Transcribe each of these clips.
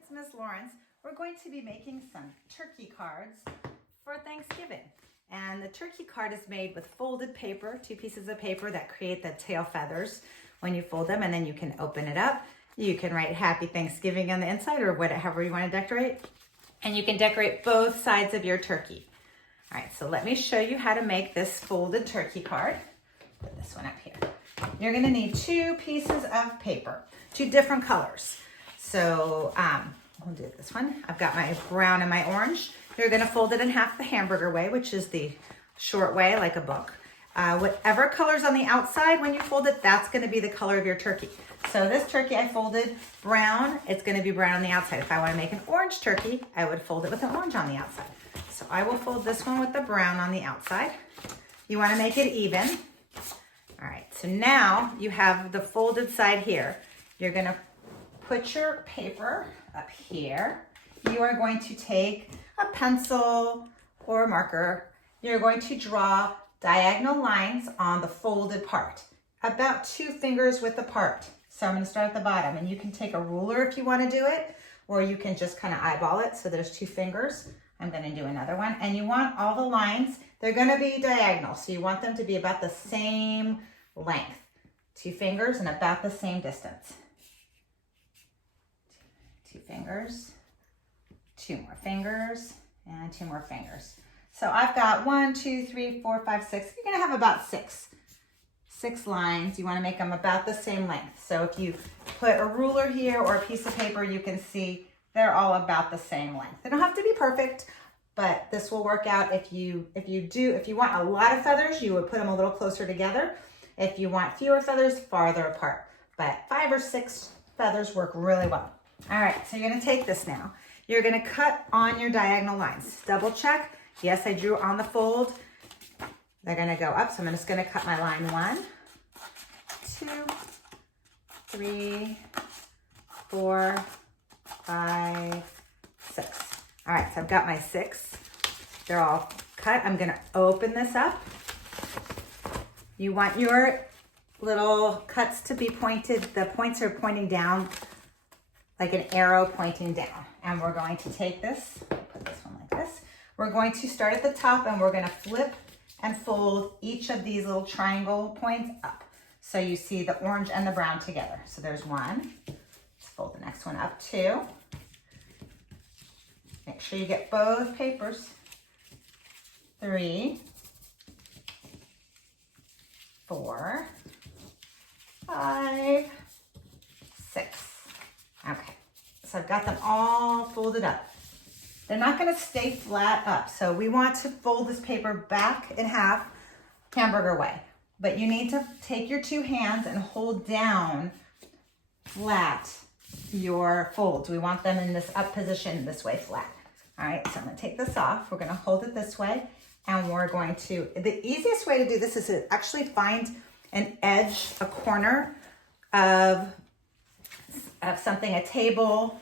it's Miss Lawrence. We're going to be making some turkey cards for Thanksgiving. And the turkey card is made with folded paper, 2 pieces of paper that create the tail feathers when you fold them, and then you can open it up. You can write Happy Thanksgiving on the inside or whatever you want to decorate. And you can decorate both sides of your turkey. All right, so let me show you how to make this folded turkey card. Put this one up here. You're gonna need 2 pieces of paper, 2 different colors. So we'll do this one. I've got my brown and my orange. You're gonna fold it in half the hamburger way, which is the short way, like a book. Whatever color's on the outside when you fold it, that's gonna be the color of your turkey. So this turkey I folded brown, it's gonna be brown on the outside. If I wanna make an orange turkey, I would fold it with an orange on the outside. So I will fold this one with the brown on the outside. You wanna make it even. All right, so now you have the folded side here. You're gonna put your paper up here. You are going to take a pencil or a marker. You're going to draw diagonal lines on the folded part, about 2 fingers width apart. So I'm gonna start at the bottom, and you can take a ruler if you wanna do it, or you can just kind of eyeball it. So there's 2 fingers. I'm gonna do another one. And you want all the lines, they're gonna be diagonal. So you want them to be about the same length. 2 fingers and about the same distance. 2 fingers, 2 more fingers, and 2 more fingers. So I've got 1, 2, 3, 4, 5, 6. You're gonna have about 6 lines. You wanna make them about the same length. So if you put a ruler here or a piece of paper, you can see they're all about the same length. They don't have to be perfect, but this will work out. If you want a lot of feathers, you would put them a little closer together. If you want fewer feathers, farther apart. But 5 or 6 feathers work really well. All right, so you're gonna take this now. You're gonna cut on your diagonal lines. Double check. Yes, I drew on the fold. They're gonna go up, so I'm just gonna cut my line 1, 2, 3, 4, 5, 6. All right, so I've got my 6. They're all cut. I'm gonna open this up. You want your little cuts to be pointed. The points are pointing down like an arrow pointing down. And we're going to take this, put this one like this. We're going to start at the top, and we're gonna flip and fold each of these little triangle points up. So you see the orange and the brown together. So there's 1. Let's fold the next one up, 2. Make sure you get both papers. 3, 4, 5, 6. Okay, so I've got them all folded up. They're not gonna stay flat up. So we want to fold this paper back in half, hamburger way. But you need to take your 2 hands and hold down flat your folds. We want them in this up position, this way flat. All right, so I'm gonna take this off. We're gonna hold it this way, and we're going to, the easiest way to do this is to actually find an edge, a corner of something, a table,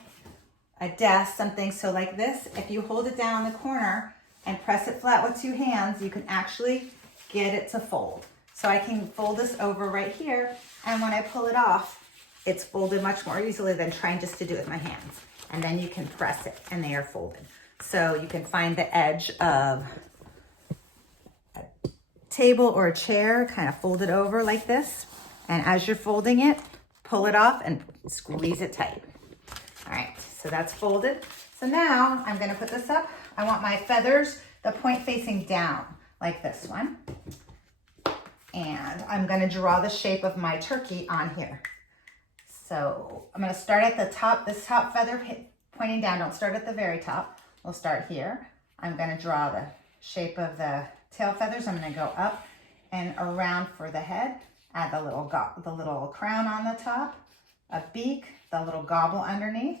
a desk, something. So like this, if you hold it down on the corner and press it flat with 2 hands, you can actually get it to fold. So I can fold this over right here, and when I pull it off, it's folded much more easily than trying just to do it with my hands. And then you can press it, and they are folded. So you can find the edge of a table or a chair, kind of fold it over like this. And as you're folding it, pull it off and squeeze it tight. All right, so that's folded. So now I'm gonna put this up. I want my feathers, the point facing down, like this one. And I'm gonna draw the shape of my turkey on here. So I'm gonna start at the top, this top feather pointing down. Don't start at the very top. We'll start here. I'm gonna draw the shape of the tail feathers. I'm gonna go up and around for the head. Add the little crown on the top, a beak, the little gobble underneath,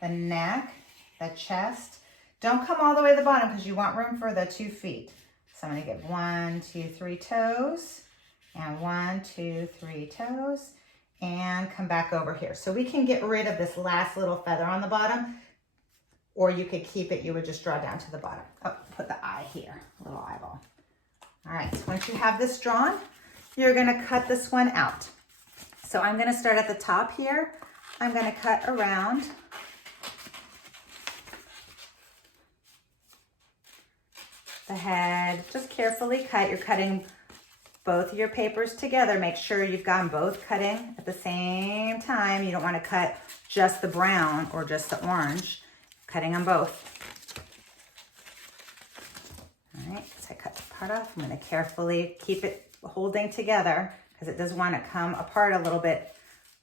the neck, the chest. Don't come all the way to the bottom because you want room for the 2 feet. So I'm gonna get 1, 2, 3 toes, and 1, 2, 3 toes, and come back over here. So we can get rid of this last little feather on the bottom, or you could keep it. You would just draw down to the bottom. Oh, put the eye here, little eyeball. All right, so once you have this drawn, you're gonna cut this one out. So I'm gonna start at the top here. I'm gonna cut around the head. Just carefully cut. You're cutting both of your papers together. Make sure you've got them both cutting at the same time. You don't want to cut just the brown or just the orange. Cutting them both. All right, so I cut the part off. I'm going to carefully keep it holding together because it does want to come apart a little bit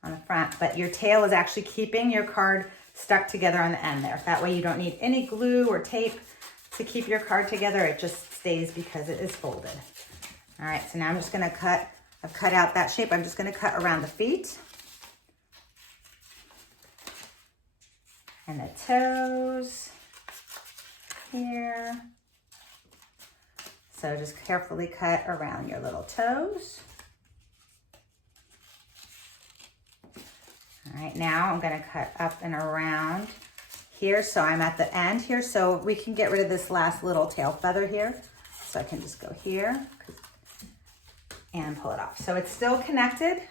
on the front, but your tail is actually keeping your card stuck together on the end there. That way you don't need any glue or tape to keep your card together. It just stays because it is folded. All right, so now I'm just gonna cut, I've cut out that shape. I'm just gonna cut around the feet and the toes here. So just carefully cut around your little toes. All right, now I'm gonna cut up and around here. So I'm at the end here, so we can get rid of this last little tail feather here. So I can just go here and pull it off. So it's still connected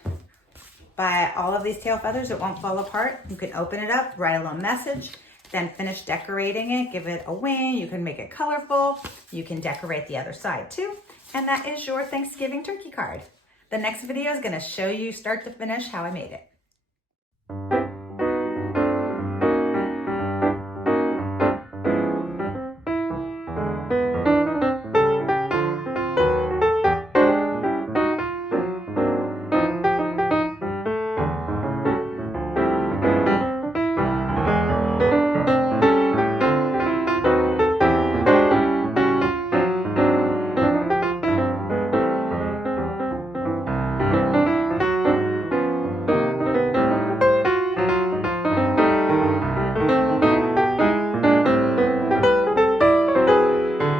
by all of these tail feathers. It won't fall apart. You can open it up, write a little message, then finish decorating it, give it a wing. You can make it colorful. You can decorate the other side too. And that is your Thanksgiving turkey card. The next video is gonna show you start to finish how I made it.